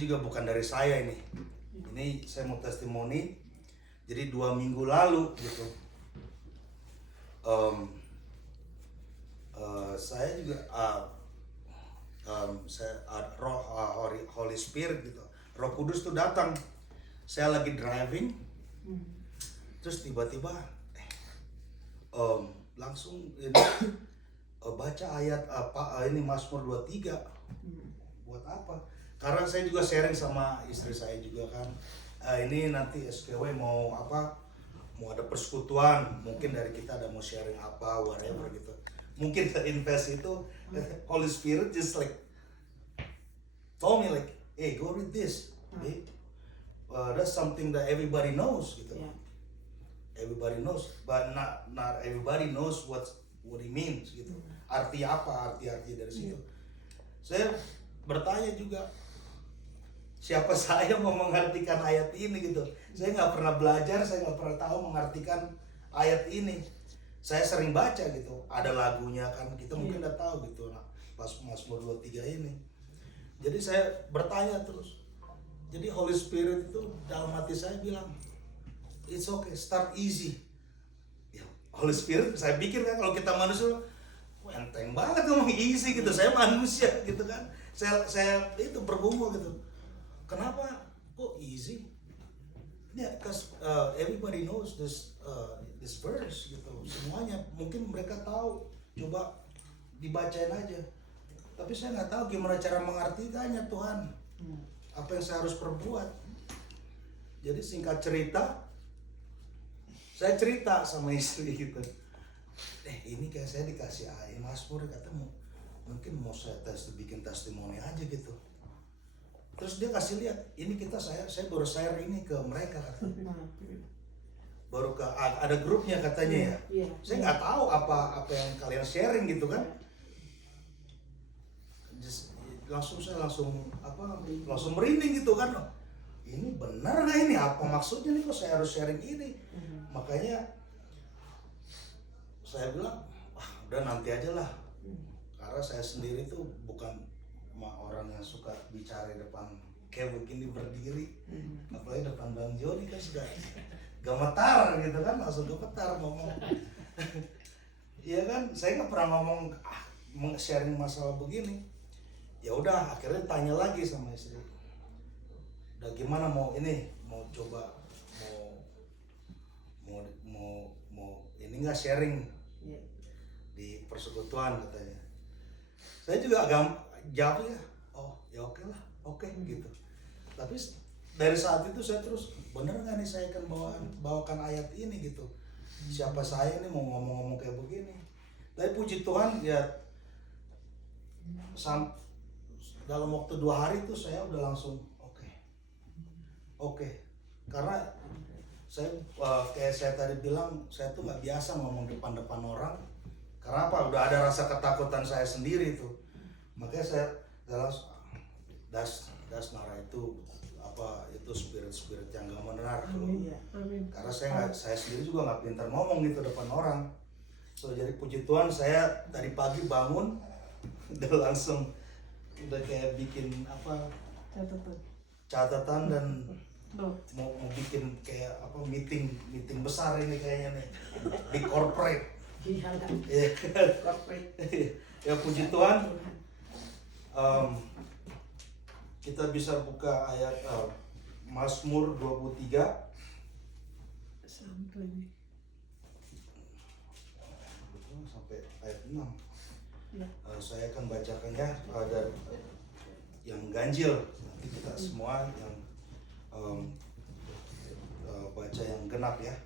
juga bukan dari saya ini. Ini saya mau testimoni. Jadi 2 minggu lalu gitu. Saya juga Holy Spirit gitu. Roh Kudus tuh datang. Saya lagi driving. Terus tiba-tiba langsung ini, baca ayat ini Mazmur 23. Buat apa? Karena saya juga sharing sama istri saya juga kan. Ini nanti SKW mau apa? Mau ada persekutuan, mungkin dari kita ada mau sharing apa, whatever gitu. Mungkin kita invest itu, Holy Spirit just like told me like, hey, go read this. That's something that everybody knows gitu. Everybody knows, but not everybody knows what it means gitu. Arti apa, arti dari situ. Saya bertanya juga, siapa saya mau mengartikan ayat ini gitu. Saya nggak pernah belajar, saya nggak pernah tahu mengartikan ayat ini. Saya sering baca gitu, ada lagunya kan, kita mungkin udah tahu gitu. Nah, pas Mazmur 23 ini. Jadi saya bertanya terus. Jadi Holy Spirit itu dalam hati saya bilang, it's okay, start easy. Ya, Holy Spirit, saya pikir kan kalau kita manusia, enteng banget ngomong easy gitu. Saya manusia gitu kan. Saya itu bergumul gitu. Kenapa kok easy? Ya, because everybody knows this verse gitu. Semuanya mungkin mereka tahu. Coba dibacain aja. Tapi saya nggak tahu gimana cara mengartikannya Tuhan. Apa yang saya harus perbuat? Jadi singkat cerita, saya cerita sama istri gitu. Ini kayak saya dikasih air Mazmur, kata mungkin mau saya bikin testimoni aja gitu. Terus dia kasih lihat, ini saya baru share ini ke mereka katanya. Baru ada grupnya katanya ya. Saya nggak tahu apa yang kalian sharing gitu kan. Saya langsung merinding gitu kan. Ini benar nggak ini? Apa maksudnya nih kok saya harus sharing ini? Makanya saya bilang, udah nanti aja lah. Karena saya sendiri tuh bukan orang yang suka bicara di depan kayak begini berdiri. Apalagi depan Bang Joni kan sudah gemetar gitu kan, langsung gemetar ngomong. Iya kan, saya nggak pernah ngomong sharing masalah begini. Ya udah, akhirnya tanya lagi sama istri. Udah gimana mau coba mau ini nggak sharing di persekutuan katanya. Saya juga agak jawab ya, ya oke lah, oke gitu. Tapi dari saat itu saya terus, bener nggak nih saya akan bawakan ayat ini gitu. Siapa saya nih mau ngomong-ngomong kayak begini. Tapi puji Tuhan ya, dalam waktu 2 hari itu saya udah langsung oke. Karena saya kayak saya tadi bilang, saya tuh nggak biasa ngomong depan orang. Karena apa? Udah ada rasa ketakutan saya sendiri tuh. Makanya saya langsung das nara itu spirit yang nggak benar. Karena saya sendiri juga nggak pintar ngomong gitu depan orang. So jadi puji Tuhan, saya tadi pagi bangun udah langsung kayak bikin catatan dan mau bikin kayak meeting besar ini kayaknya nih di corporate. Ya puji Tuhan, kita bisa buka ayat Mazmur 23 sampai ayat 6. Saya akan bacakannya dari yang ganjil. Nanti kita semua yang baca yang genap ya.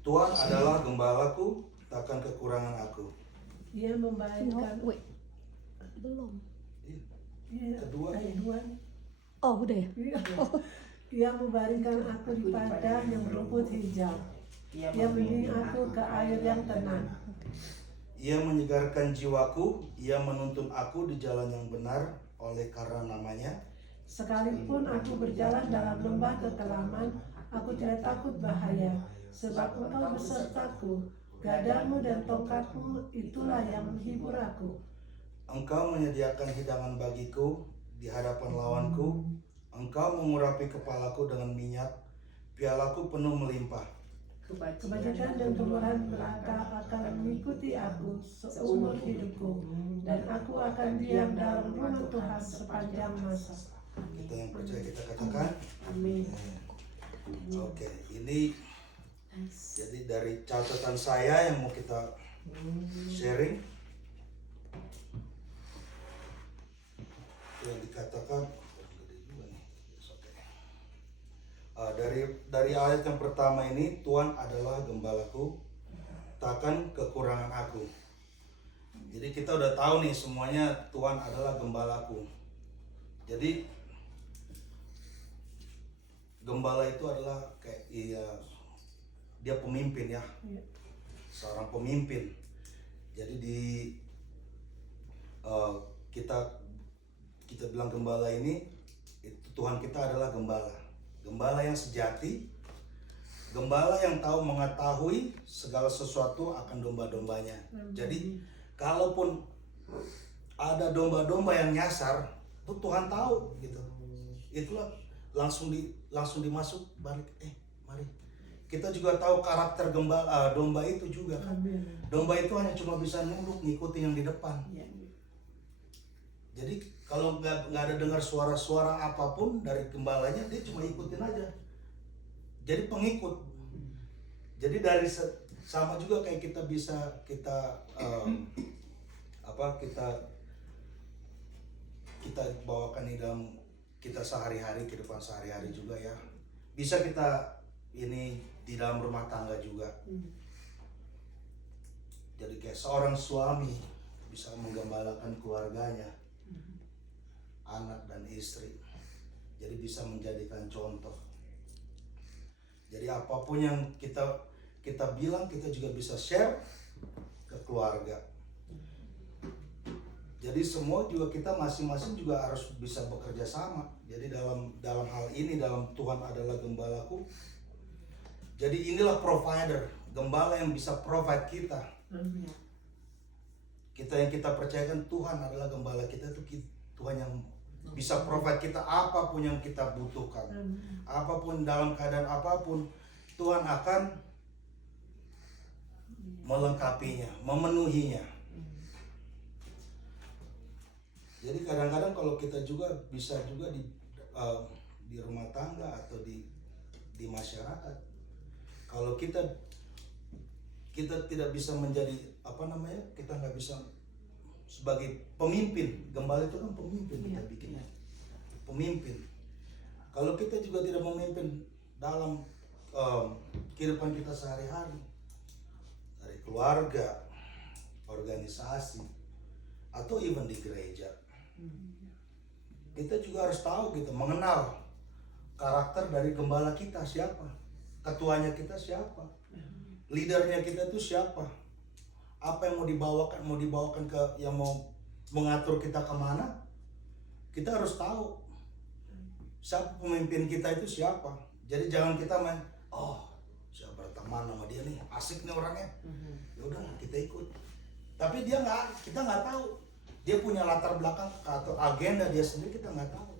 Tuhan adalah gembalaku, takkan kekurangan aku. Dia membaikkan. Belum. Kedua. Oh udah ya. Dia membaringkan aku di padang yang berumput hijau. Dia membimbing aku ke air yang tenang. Ia menyegarkan jiwaku, ia menuntun aku di jalan yang benar oleh karena namanya. Sekalipun aku berjalan dalam lembah kekelaman, aku tidak takut bahaya, sebab Engkau besertaku. Gadamu dan tongkatmu itulah yang menghibur aku. Engkau menyediakan hidangan bagiku di hadapan lawanku. Engkau mengurapi kepalaku dengan minyak, pialaku penuh melimpah. Kebajikan dan kemurahan belaka akan mengikuti aku seumur hidupku, dan aku akan diam dalam rumah Tuhan sepanjang masa. Kita yang percaya kita katakan Amin. Oke, ini jadi dari catatan saya yang mau kita sharing, yang dikatakan dari ayat yang pertama ini, Tuhan adalah gembalaku, takkan kekurangan aku. Jadi kita udah tahu nih semuanya, Tuhan adalah gembalaku. Jadi gembala itu adalah kayak dia pemimpin ya, seorang pemimpin. Jadi kita bilang gembala ini, itu Tuhan kita adalah gembala. Gembala yang sejati, gembala yang tahu mengetahui segala sesuatu akan domba-dombanya. Jadi kalaupun ada domba-domba yang nyasar, itu Tuhan tahu gitu. Itulah langsung dimasuk balik. Mari. Kita juga tahu karakter domba itu juga kan. Domba itu hanya cuma bisa nunduk ngikutin yang di depan. Jadi kalau nggak ada dengar suara-suara apapun dari gembalanya, dia cuma ikutin aja. Jadi pengikut. Jadi sama juga kayak kita bisa kita bawakan di dalam kita sehari-hari, kehidupan sehari-hari juga ya. Bisa kita ini di dalam rumah tangga juga. Jadi kayak seorang suami bisa menggembalakan keluarganya, anak dan istri. Jadi bisa menjadikan contoh. Jadi apapun yang kita bilang, kita juga bisa share ke keluarga. Jadi semua juga kita masing-masing juga harus bisa bekerja sama. Jadi dalam hal ini, dalam Tuhan adalah gembalaku. Jadi inilah provider, gembala yang bisa provide kita. Kita yang kita percayakan Tuhan adalah gembala kita, itu Tuhan yang bisa provide kita apapun yang kita butuhkan. Apapun, dalam keadaan apapun, Tuhan akan melengkapinya, memenuhinya. Jadi kadang-kadang kalau kita juga bisa juga di rumah tangga atau di masyarakat, kalau kita tidak bisa menjadi kita nggak bisa sebagai pemimpin. Gembala itu kan pemimpin, kita bikin pemimpin. Kalau kita juga tidak memimpin dalam kehidupan kita sehari-hari, dari keluarga, organisasi, atau even di gereja, kita juga harus tahu gitu, mengenal karakter dari gembala kita siapa, ketuanya kita siapa, leadernya kita itu siapa, apa yang mau dibawakan ke yang mau mengatur kita kemana. Kita harus tahu siapa pemimpin kita itu siapa. Jadi jangan kita main, siapa teman sama dia nih, asik nih orangnya, ya udah kita ikut. Tapi kita nggak tahu dia punya latar belakang atau agenda dia sendiri, kita nggak tahu.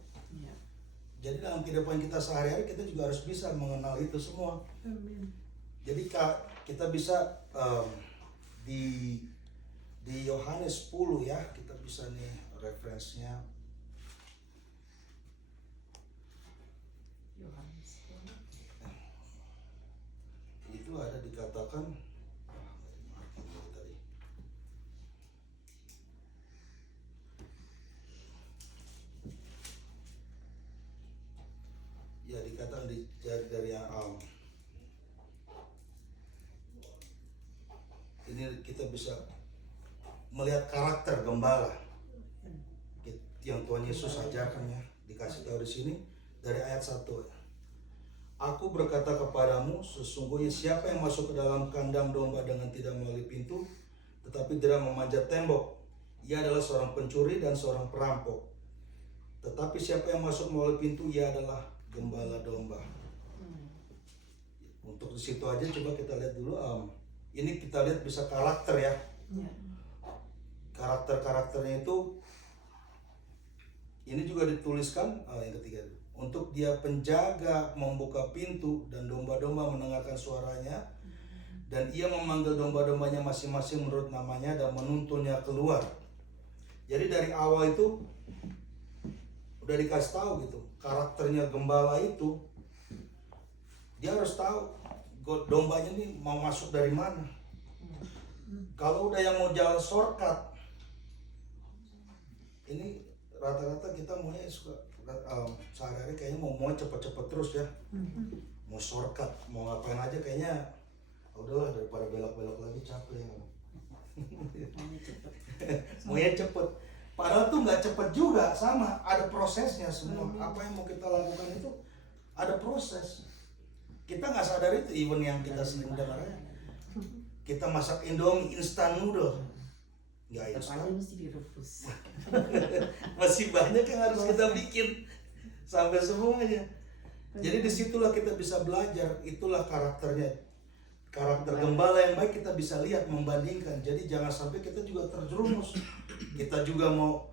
Jadi dalam kehidupan kita sehari-hari kita juga harus bisa mengenal itu semua. Jadi kita bisa di Yohanes 10 ya, kita bisa nih referensinya. Itu ada dikatakan dikatakan dari ini kita bisa melihat karakter gembala yang Tuhan Yesus ajarkan ya, dikasih tahu di sini dari ayat 1. Aku berkata kepadamu, sesungguhnya siapa yang masuk ke dalam kandang domba dengan tidak melalui pintu, tetapi tidak memanjat tembok, ia adalah seorang pencuri dan seorang perampok. Tetapi siapa yang masuk melalui pintu, ia adalah gembala domba. Untuk di situ aja coba kita lihat dulu. Ini kita lihat bisa karakter ya. karakter-karakternya itu ini juga dituliskan yang ketiga, untuk dia penjaga membuka pintu dan domba-domba mendengarkan suaranya, dan ia memanggil domba-dombanya masing-masing menurut namanya dan menuntunnya keluar. Jadi dari awal itu udah dikasih tahu gitu, karakternya gembala itu dia harus tahu dombanya ini mau masuk dari mana. Kalau udah yang mau jalan shortcut, ini rata-rata kita maunya suka sehari-hari kayaknya mau cepet-cepet terus ya, mau shortcut, mau ngapain aja kayaknya udahlah daripada belok-belok lagi capek ya. Maunya cepet. Padahal tuh nggak cepet juga, sama ada prosesnya semua. Apa yang mau kita lakukan itu ada proses. Kita nggak sadar itu, even yang kita sering dengar. Kita masak Indomie instant noodle, nggak instan. Mesti direbus. Masih banyak yang harus kita bikin sampai semuanya. Jadi disitulah kita bisa belajar, itulah karakternya. Karakter gembala yang baik kita bisa lihat, membandingkan. Jadi jangan sampai kita juga terjerumus. Kita juga mau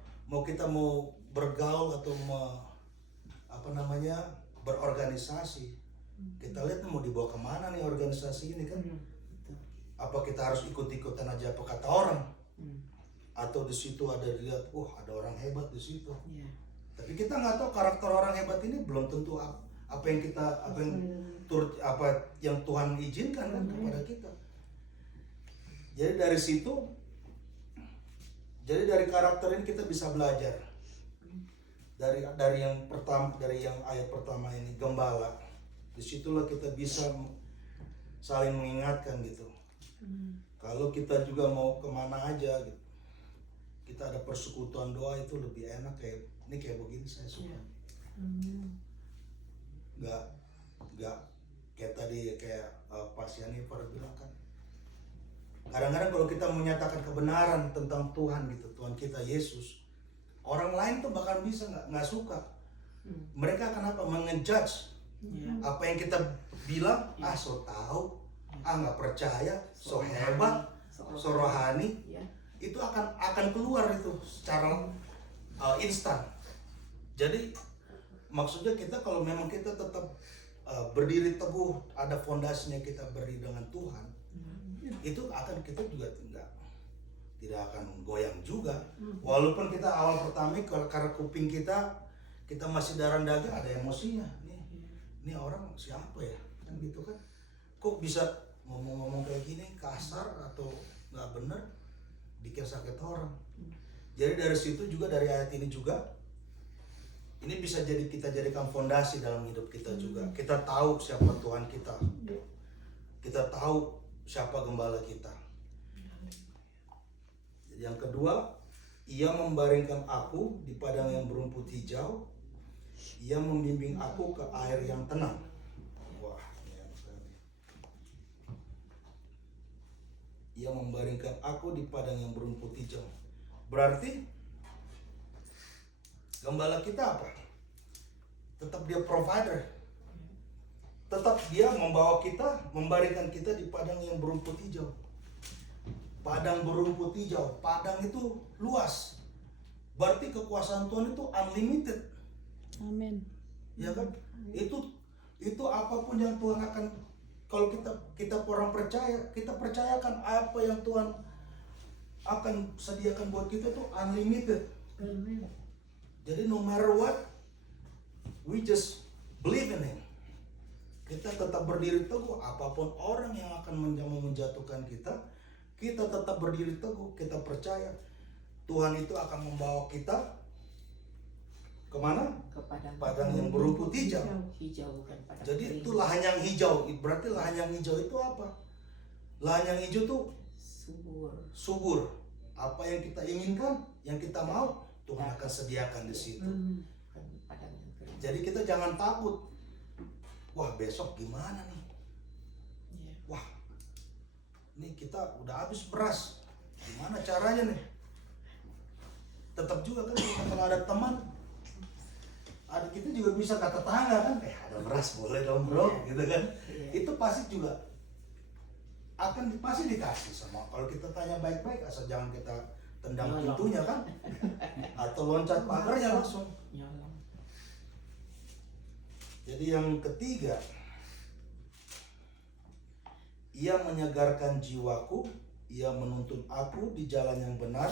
bergaul atau berorganisasi. Kita lihat mau dibawa kemana nih organisasi ini kan? Apa kita harus ikut-ikutan aja apa kata orang? Atau di situ ada dilihat, ada orang hebat di situ. Tapi kita nggak tahu karakter orang hebat ini belum tentu apa yang Tuhan izinkan kan kepada kita. Jadi dari situ, dari karakter ini kita bisa belajar. Dari yang ayat pertama ini gembala. Disitulah kita bisa saling mengingatkan gitu. Kalau kita juga mau kemana aja gitu, kita ada persekutuan doa itu lebih enak kayak begini saya suka. Nggak kayak tadi Pak Yani pernah bilang kan, kadang-kadang kalau kita menyatakan kebenaran tentang Tuhan gitu, Tuhan kita Yesus, orang lain tuh bahkan bisa nggak suka. Mereka akan mengejudge apa yang kita bilang, so tahu, nggak percaya, so hebat, so rohani. Itu akan keluar itu secara instan. Jadi maksudnya kita kalau memang kita tetap berdiri teguh, ada fondasinya, kita berdiri dengan Tuhan, itu akan kita juga tidak akan goyang juga. Walaupun kita awal pertama karena kuping kita masih darah daging, ada emosinya. Ini orang siapa ya? Kan gitu kan? Kok bisa ngomong kayak gini, kasar atau nggak benar, bikin sakit orang. Jadi dari situ juga, dari ayat ini juga, ini bisa kita jadikan fondasi dalam hidup kita juga. Kita tahu siapa Tuhan kita. Kita tahu siapa gembala kita. Yang kedua, ia membaringkan aku di padang yang berumput hijau. Ia membimbing aku ke air yang tenang. Wah, ini enak sekali. Ia membaringkan aku di padang yang berumput hijau. Berarti gembala kita apa? Tetap dia provider. Tetap dia membawa kita, membaringkan kita di padang yang berumput hijau. Padang berumput hijau, padang itu luas. Berarti kekuasaan Tuhan itu unlimited. Amin. Ya kan? Itu apapun yang Tuhan akan, kalau kita orang percaya, kita percayakan apa yang Tuhan akan sediakan buat kita itu unlimited. Jadi no matter what, we just believe in Him. Kita tetap berdiri teguh, apapun orang yang akan menjatuhkan kita tetap berdiri teguh. Kita percaya Tuhan itu akan membawa kita kemana? Ke padang yang berumput hijau. Hijau kan padang. Jadi kering. itu lahan yang hijau. Berarti lahan yang hijau itu apa? Lahan yang hijau itu subur. Apa yang kita inginkan, yang kita mau, Tuhan akan sediakan di situ. Padang yang kering. Jadi kita jangan takut. Wah, besok gimana nih? Wah, nih kita udah habis beras. Gimana caranya nih? Tetap juga kan kalau ada teman, kita juga bisa ke tetangga kan, ada beras boleh dong bro, gitu kan? Itu pasti juga pasti dikasih sama. Kalau kita tanya baik-baik, asal jangan kita tendang Nyolong. pintunya kan, atau loncat pagarnya langsung. Nyolong. Jadi yang ketiga, ia menyegarkan jiwaku, ia menuntun aku di jalan yang benar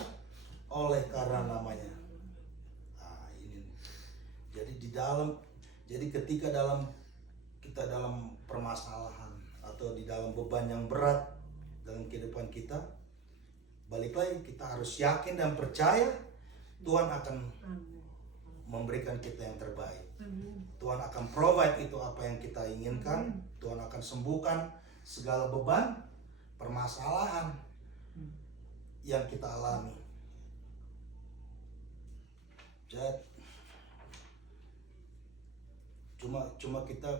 oleh karena namanya. Nah, ini. Jadi ketika kita dalam permasalahan atau di dalam beban yang berat dalam kehidupan kita, balik lagi kita harus yakin dan percaya Tuhan akan memberikan kita yang terbaik. Tuhan akan provide itu apa yang kita inginkan. Tuhan akan sembuhkan segala beban, permasalahan yang kita alami. Jadi cuma kita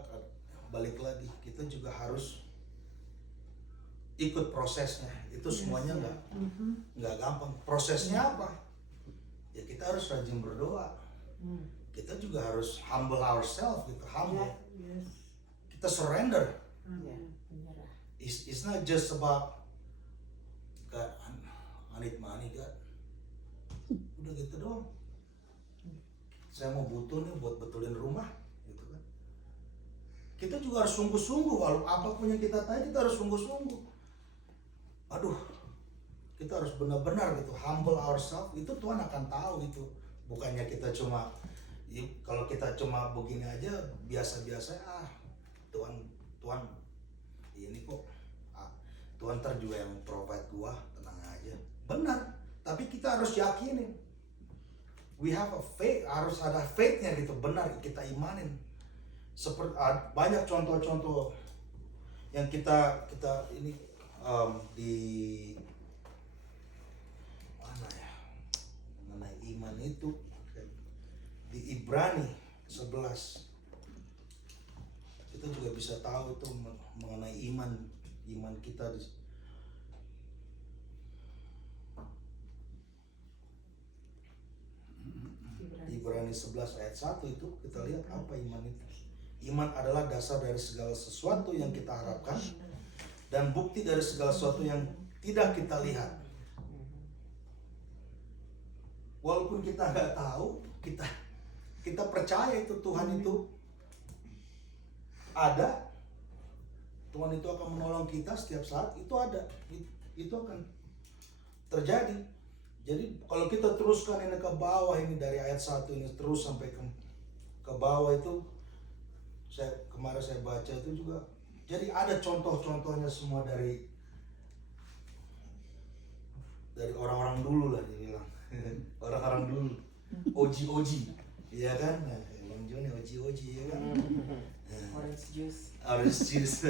balik lagi, kita juga harus ikut prosesnya. Itu semuanya nggak gampang. Prosesnya apa? Ya kita harus rajin berdoa. Kita juga harus humble ourselves, gitu, humble. Kita surrender. Ya, menyerah. It's not just about God, I need money, God. Udah gitu doang. Saya mau butuh nih buat betulin rumah, gitu kan. Kita juga harus sungguh-sungguh, walau apapun yang kita tanya, kita harus sungguh-sungguh. Aduh, kita harus benar-benar gitu, humble ourselves. Itu Tuhan akan tahu itu. Bukannya kita cuma, kalau kita cuma begini aja, biasa-biasa, Tuhan ini kok, Tuhan ntar juga yang provide gua, tenang aja. Benar, tapi kita harus yakinin. We have a faith, harus ada faith-nya gitu, benar, kita imanin. Seperti banyak contoh-contoh yang kita ini di mana ya, mengenai iman itu di Ibrani 11 kita juga bisa tahu itu mengenai iman kita di Ibrani 11 ayat 1 itu kita lihat apa iman itu. Iman adalah dasar dari segala sesuatu yang kita harapkan dan bukti dari segala sesuatu yang tidak kita lihat. Walaupun kita nggak tahu, kita percaya itu Tuhan itu ada. Tuhan itu akan menolong kita setiap saat, itu ada. Itu akan terjadi. Jadi kalau kita teruskan ini ke bawah, ini dari ayat 1 ini terus sampai ke bawah itu, kemarin saya baca itu juga. Jadi ada contoh-contohnya semua dari orang-orang dulu lah dibilang. Orang-orang dulu. Oji, iya kan? Nah, Bang Joni oji, ya kan? Orange juice.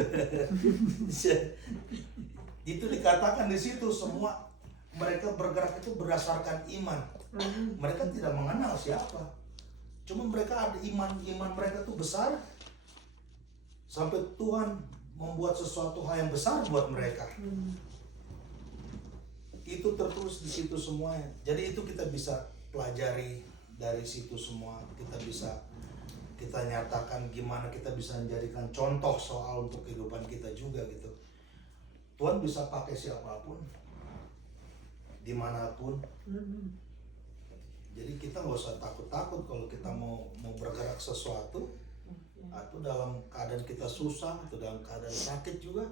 Itu dikatakan di situ semua mereka bergerak itu berdasarkan iman. Mereka tidak mengenal siapa. Cuma mereka ada iman mereka tuh besar sampai Tuhan membuat sesuatu hal yang besar buat mereka. Itu tertulis di situ semuanya. Jadi itu kita bisa pelajari dari situ semua. Kita nyatakan gimana kita bisa menjadikan contoh soal untuk kehidupan kita juga gitu. Tuhan bisa pakai siapapun, dimanapun. Jadi kita nggak usah takut-takut kalau kita mau bergerak sesuatu, atau dalam keadaan kita susah, atau dalam keadaan sakit juga.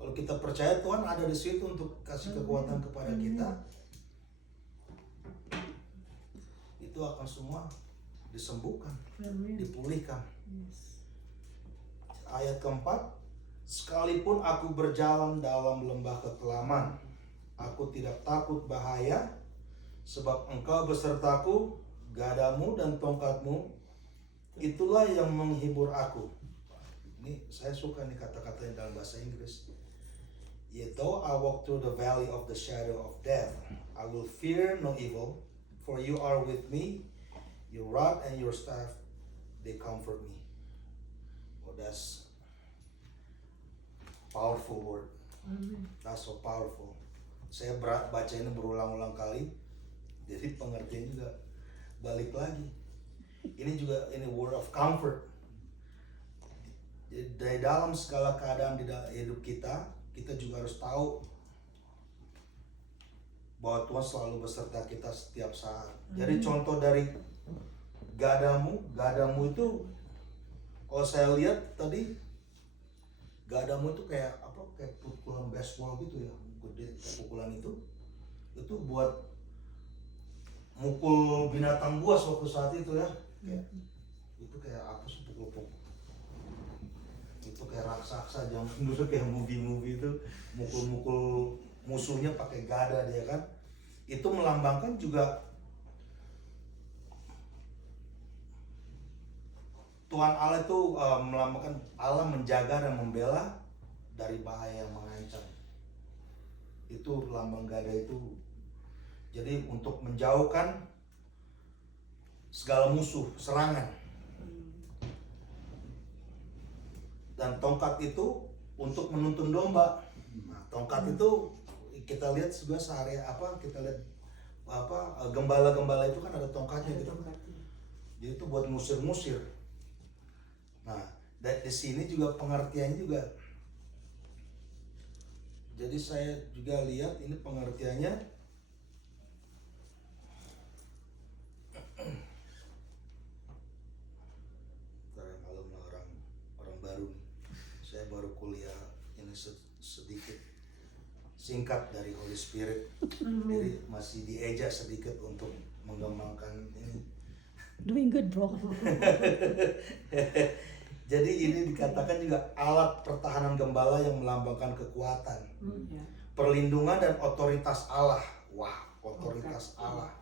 Kalau kita percaya Tuhan ada di situ untuk kasih kekuatan kepada kita, itu akan semua disembuhkan, dipulihkan. Ayat keempat, sekalipun aku berjalan dalam lembah kekelaman, aku tidak takut bahaya, sebab Engkau besertaku, gadamu dan tongkatmu, itulah yang menghibur aku. Ini saya suka nih kata-katanya dalam bahasa Inggris. Yet though I walk through the valley of the shadow of death, I will fear no evil, for you are with me, your rod and your staff, they comfort me. Oh, that's powerful word. That's so powerful. Saya baca ini berulang-ulang kali, jadi pengertian juga balik lagi. Ini juga word of comfort. Dari dalam segala keadaan di dalam hidup kita juga harus tahu bahwa Tuhan selalu beserta kita setiap saat. Jadi contoh dari gadamu itu, kalau saya lihat tadi, gadamu itu kayak apa? Kayak pukulan baseball gitu ya, gede pukulan itu buat mukul binatang buas waktu saat itu ya. Kayak, itu kayak apa sih pukul itu kayak raksasa zaman dulu, kayak movie itu mukul musuhnya pakai gada dia kan. Itu melambangkan juga Tuhan Allah itu melambangkan Allah menjaga dan membela dari bahaya yang mengancam. Itu lambang gada itu. Jadi untuk menjauhkan segala musuh, serangan. Dan tongkat itu untuk menuntun domba. Nah, tongkat itu kita lihat juga sehari kita lihat gembala-gembala itu kan ada tongkatnya gitu. Jadi itu buat musir-musir. Nah, di sini juga pengertiannya juga. Jadi saya juga lihat ini pengertiannya. Malam orang baru nih. Saya baru kuliah ini sedikit singkat dari Holy Spirit. Jadi masih dieja sedikit untuk mengembangkan ini. Doing good, bro. Jadi ini dikatakan juga alat pertahanan gembala yang melambangkan kekuatan, perlindungan dan otoritas Allah. Wah, otoritas Allah.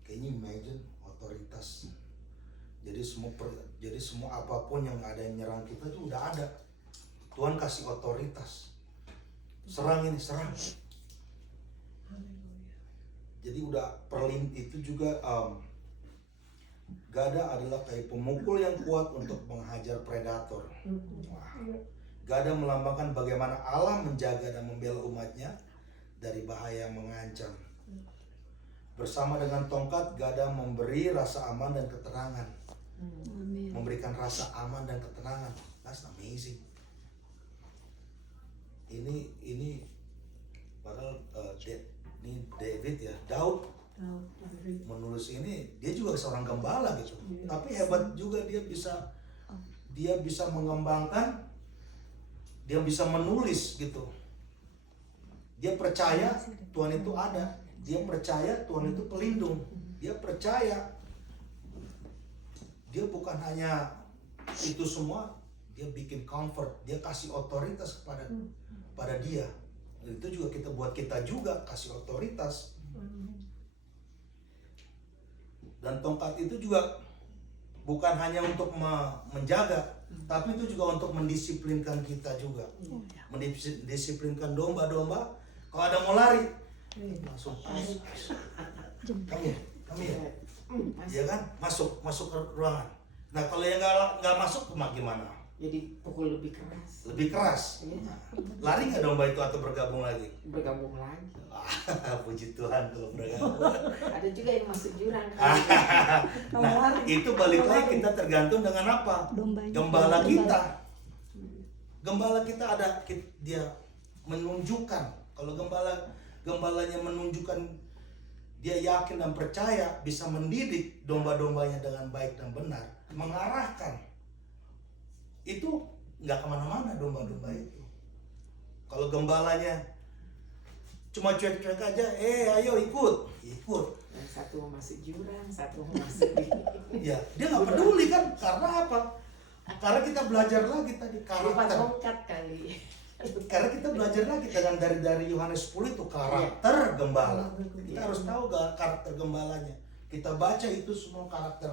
Can you imagine otoritas? Jadi semua apapun yang ada yang nyerang kita itu udah ada. Tuhan kasih otoritas. Serang ini, serang. Jadi udah itu juga gada adalah kayak pemukul yang kuat untuk menghajar predator. Wah. Gada melambangkan bagaimana Allah menjaga dan membela umatnya dari bahaya yang mengancam. Bersama dengan tongkat, gada memberi rasa aman dan ketenangan. Amin. Memberikan rasa aman dan ketenangan. That's amazing. Ini padahal ini David ya, Daud menulis ini, dia juga seorang gembala gitu. Tapi hebat juga dia bisa mengembangkan, dia bisa menulis gitu. Dia percaya Tuhan itu ada, dia percaya Tuhan itu pelindung, dia percaya dia bukan hanya itu semua, dia bikin comfort, dia kasih otoritas pada dia. Itu juga buat kita juga kasih otoritas. Dan tongkat itu juga bukan hanya untuk menjaga, tapi itu juga untuk mendisiplinkan kita juga. Mendisiplinkan domba-domba. Kalau ada mau lari, langsung kami ya. Iya kan, masuk ke ruangan. Nah kalau yang nggak masuk gimana? Jadi pukul lebih keras. Nah, lari nggak domba itu atau bergabung lagi? Bergabung lagi. Puji Tuhan kalau bergabung. Ada juga yang masuk jurang. Nah itu balik lagi, kita tergantung dengan apa? Dombanya. Gembala kita. Gembala kita ada, dia menunjukkan. Kalau gembalanya menunjukkan, dia yakin dan percaya bisa mendidik domba-dombanya dengan baik dan benar, mengarahkan. Itu nggak kemana-mana domba-domba itu. Kalau gembalanya cuma cuek-cuek aja, ayo ikut. Yang satu mau masuk jurang, satu mau masuk Ya, dia nggak peduli kan? Karena apa? Karena kita belajar lagi tadi karakter. tongkat kali. Karena kita belajar lagi dari Yohanes 10 itu karakter gembala. Kita harus tahu karakter gembalanya. Kita baca itu semua karakter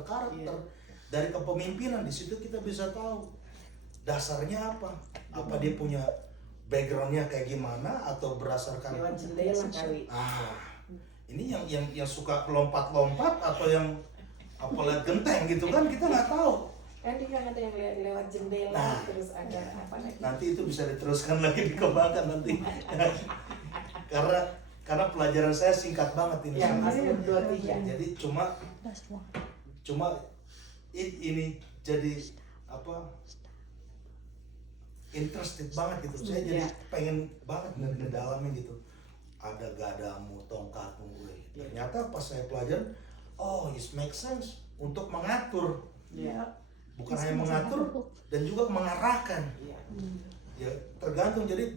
dari kepemimpinan. Di situ kita bisa tahu dasarnya apa. Apa dia punya backgroundnya kayak gimana, atau berdasarkan Lewat jendela kali. Ini yang suka lompat-lompat atau yang apalah genteng gitu kan, kita nggak tahu. Kan dia ada yang lewat jendela, terus ada apa lagi? Nanti itu bisa diteruskan lagi, dikembangkan nanti. karena pelajaran saya singkat banget ini. Ya, Mazmur 23. Jadi cuma ini jadi apa? Interested banget gitu. Saya jadi pengen banget ngedalamin gitu. ada gadamu, tongkatmu. Ternyata pas saya pelajari, oh it makes sense untuk mengatur, Ya. bukan hanya mengatur dan juga mengarahkan. Ya. Ya tergantung, jadi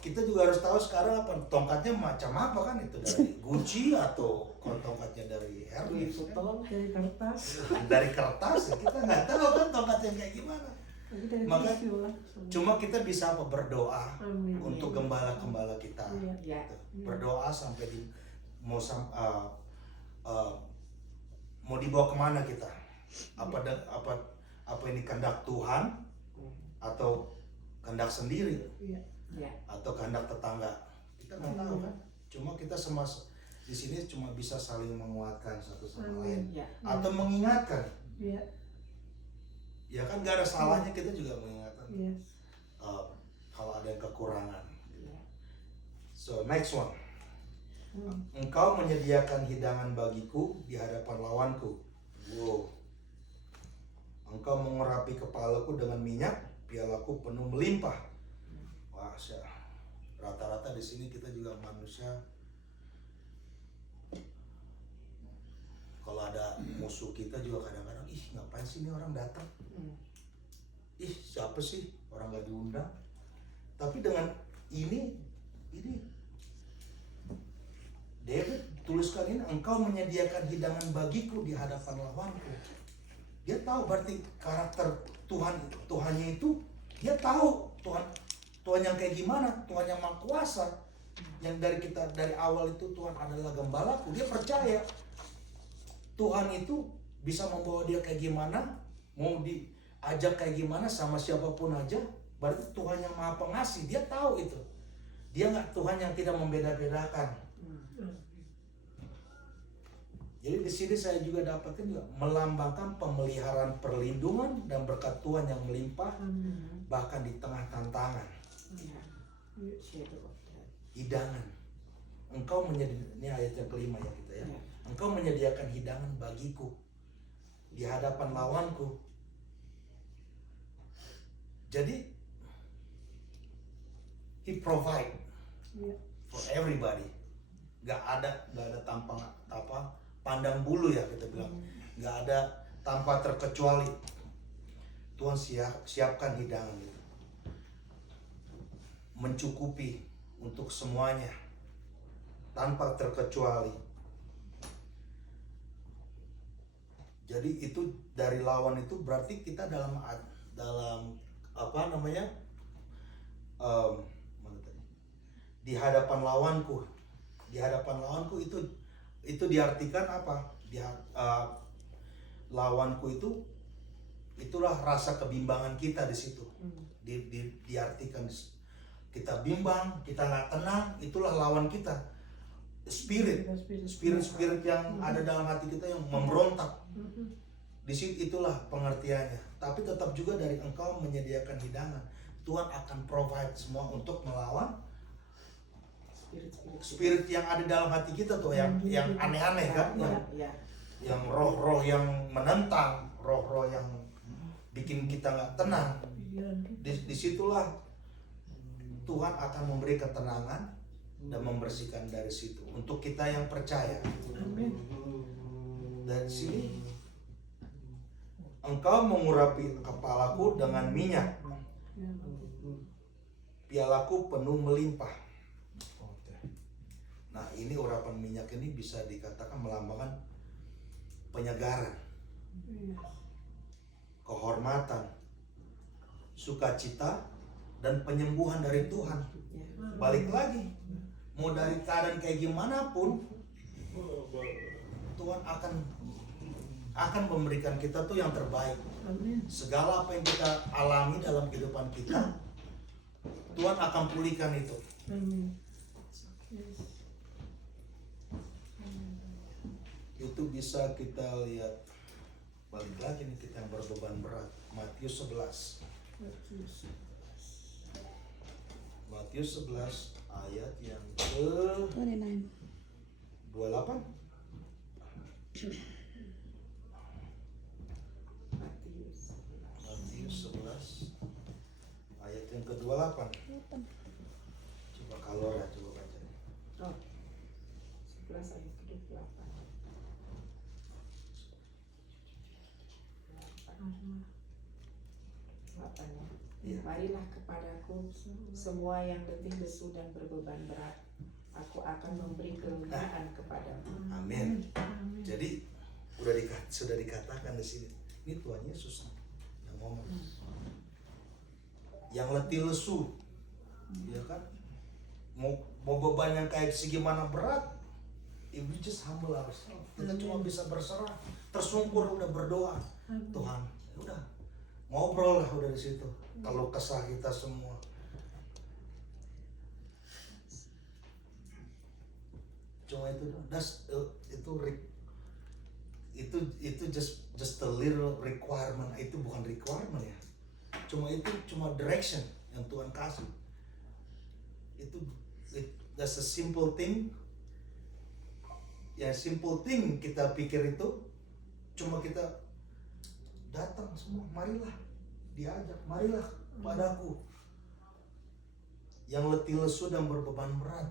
kita juga harus tahu sekarang apa tongkatnya macam apa kan, itu dari Gucci atau kalau tongkatnya dari Louis Hermes kan? Vuitton. Dari kertas, Dari kertas ya, kita nggak tahu kan tongkatnya kayak gimana. tapi dari Maka tisu lah. cuma kita bisa apa, berdoa Amin. untuk gembala-gembala kita. Iya. Ya. Gitu. Berdoa sampai di mau mau dibawa kemana kita? Apa ini kehendak Tuhan atau kehendak sendiri Iya. Ya. atau kehendak tetangga? Kita nggak tahu kan. Cuma kita semua di sini cuma bisa saling menguatkan satu sama lain Ya. atau mengingatkan. Iya. Ya kan gak ada salahnya kita juga mengingatkan Iya. kalau ada yang kekurangan. Ya. So next one. Engkau menyediakan hidangan bagiku di hadapan lawanku. Wow. Engkau mengurapi kepalaku dengan minyak, pialaku penuh melimpah. Wah, rata-rata di sini kita juga manusia. Kalau ada musuh kita juga kadang-kadang, ih ngapain sih ini orang datang? Ih siapa sih orang gak diundang? Tapi dengan ini David tuliskan ini, engkau menyediakan hidangan bagiku di hadapan lawanku. Dia tahu berarti karakter Tuhannya itu, dia tahu Tuhan yang kayak gimana, Tuhan yang maha kuasa, yang dari awal itu Tuhan adalah gembalaku. Dia percaya Tuhan itu bisa membawa dia kayak gimana, mau diajak kayak gimana sama siapapun aja. Berarti Tuhan yang maha pengasih, dia tahu itu. Dia nggak Tuhan yang tidak membeda-bedakan. Jadi di sini saya juga dapatkan juga melambangkan pemeliharaan perlindungan dan berkat Tuhan yang melimpah bahkan di tengah tantangan. Ya. Shadow of death. Hidangan. Engkau ini ayat yang kelima ya kita ya. Ya. Engkau menyediakan hidangan bagiku di hadapan lawanku. Jadi He provide for everybody. Gak ada tanpa pandang bulu ya kita bilang. Gak ada tanpa terkecuali. Tuhan siapkan hidangan itu. Mencukupi untuk semuanya tanpa terkecuali. Jadi itu dari lawan itu berarti kita dalam apa namanya? Mana tadi? Di hadapan lawanku. Di hadapan lawanku itu diartikan apa? Lawanku itulah rasa kebimbangan kita di situ. Diartikan kita bimbang, kita nggak tenang, itulah lawan kita. Spirit yang ada dalam hati kita yang memberontak. Di situ itulah pengertiannya. Tapi tetap juga dari engkau menyediakan hidangan. Tuhan akan provide semua untuk melawan spirit yang ada dalam hati kita tuh, yang aneh-aneh kan, yang roh-roh yang menentang, roh-roh yang bikin kita nggak tenang. Disitulah Tuhan akan memberi ketenangan dan membersihkan dari situ untuk kita yang percaya. Amin. Dari sini engkau mengurapi kepalaku dengan minyak, pialaku penuh melimpah. Nah ini urapan minyak ini bisa dikatakan melambangkan penyegaran, kehormatan, sukacita, dan penyembuhan dari Tuhan. Balik lagi, mau dari keadaan kayak gimana pun, Tuhan akan memberikan kita tuh yang terbaik. Segala apa yang kita alami dalam kehidupan kita, Tuhan akan pulihkan itu. Itu bisa kita lihat, balik lagi nih kita yang berbeban berat, Matius 11. Matius 11 ayat yang ke 29. 28. Matius 11 ayat yang ke 28. Coba kalau ya, coba baca. kata-katanya. Iya. Marilah kepadaku semua yang letih lesu dan berbeban berat. Aku akan memberi kelegaan kepadamu. Amin. Jadi sudah dikatakan di sini. Ini Tuhan Yesus yang ngomong. Yang letih lesu, ya kan? Mau beban yang kayak segimana berat, if we just humble ourselves, kita cuma bisa berserah, tersungkur, udah berdoa, Tuhan, ya udah ngobrol lah udah di situ. Kalau kesah kita semua, cuma itu just a little requirement. Itu bukan requirement ya, cuma direction yang Tuhan kasih. That's a simple thing. Ya simple thing kita pikir itu, cuma kita datang semua, marilah diajak, marilah padaku yang letih lesu dan berbeban berat.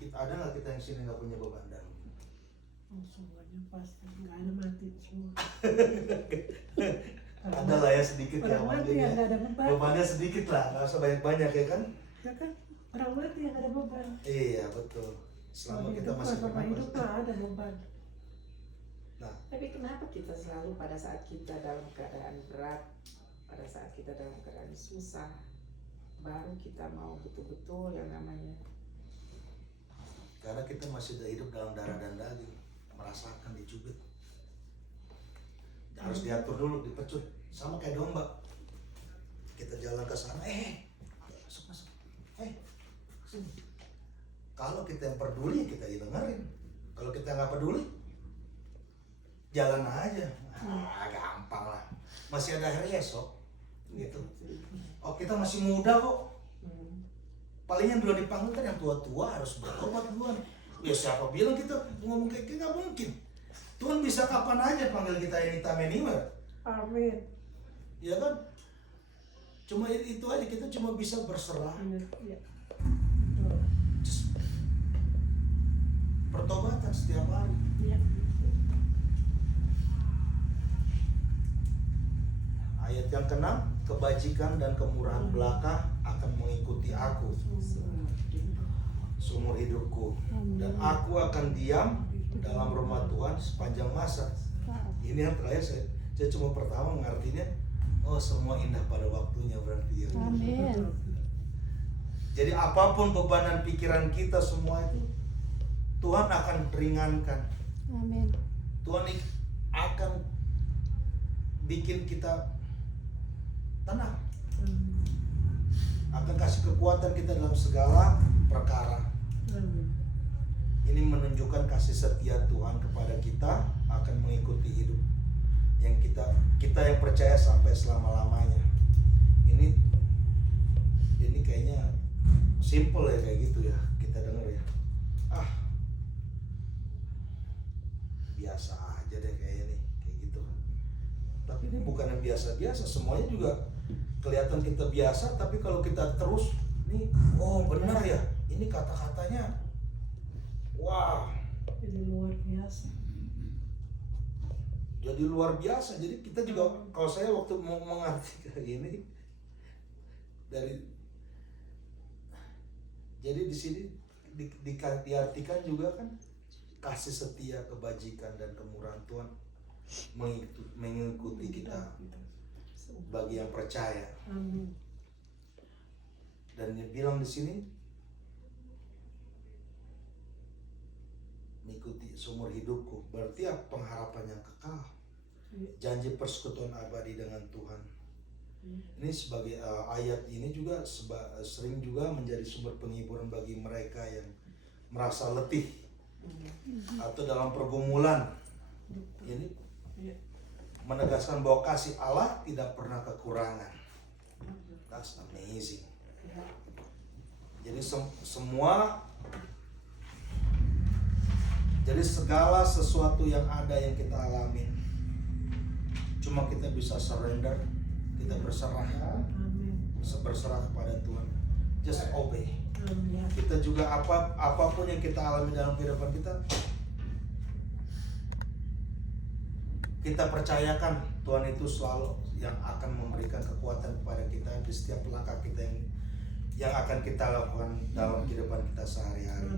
Kita ada nggak kita yang sini nggak punya beban dan? Semuanya pasti nggak ada mati semua. Ada lah ya sedikit ya, Orang mati yang nggak ada beban. bebannya sedikit lah, nggak usah banyak-banyak ya kan? Ya kan, orang mati yang ada beban. Iya betul. Selama kita masih sama hidup bernafas. mah ada beban. Nah, Tapi kenapa kita selalu pada saat kita dalam keadaan berat, pada saat kita dalam keadaan susah, baru kita mau betul-betul yang namanya karena kita masih hidup dalam darah dan daging, merasakan dicubit. Harus diatur dulu, dipecut. Sama kayak domba. Kita jalan ke sana, masuk. Sini. Kalau kita yang peduli, kita dengerin. Kalau kita nggak peduli, jalan aja. Gampang lah. Masih ada hari esok. Gitu. Oh, kita masih muda kok. Paling yang dulu dipanggil kan yang tua-tua harus bertobat duluan. Ya siapa bilang kita ngomong kayak nggak mungkin. Tuhan bisa kapan aja panggil kita anytime anywhere. Amin. Ya kan? Cuma itu aja, kita cuma bisa berserah. Ya. Just pertobatan setiap hari. Ya. Ayat yang ke-6, kebajikan dan kemurahan belaka akan mengikuti aku seumur hidupku, dan aku akan diam dalam rumah Tuhan sepanjang masa. Ini yang terakhir saya cuma pertama mengartinya, oh semua indah pada waktunya berarti ya. Amin. Jadi apapun beban dan pikiran kita semua itu Tuhan akan ringankan. Amin. Tuhan akan bikin kita tenang. Akan kasih kekuatan kita dalam segala perkara. Ini menunjukkan kasih setia Tuhan kepada kita, akan mengikuti hidup yang kita yang percaya sampai selama-lamanya. Ini kayaknya simple ya kayak gitu ya, kita dengar ya. Biasa aja deh kayaknya nih, kayak gitu. Tapi ini bukan yang biasa-biasa, semuanya juga kelihatan kita biasa, tapi kalau kita terus nih, oh benar ya, ini kata-katanya, wah, Ini luar biasa. jadi luar biasa. Jadi kita juga, kalau saya waktu mau mengerti kayak gini, jadi di sini diartikan juga kan kasih setia, kebajikan dan kemurahan Tuhan mengikuti kita bagi yang percaya. Amin. Dan dia bilang di sini mengikuti seumur hidupku, berarti ya pengharapan yang kekal, janji persekutuan abadi dengan Tuhan. Ini sebagai ayat ini juga sering juga menjadi sumber penghiburan bagi mereka yang merasa letih atau dalam pergumulan. Ini menegaskan bahwa kasih Allah tidak pernah kekurangan. That's amazing. Jadi jadi segala sesuatu yang ada yang kita alami, cuma kita bisa surrender, kita berserah, berserah kepada Tuhan. Just obey. Kita juga apapun yang kita alami dalam kehidupan kita, kita percayakan Tuhan itu selalu yang akan memberikan kekuatan kepada kita di setiap langkah kita yang akan kita lakukan dalam kehidupan kita sehari-hari.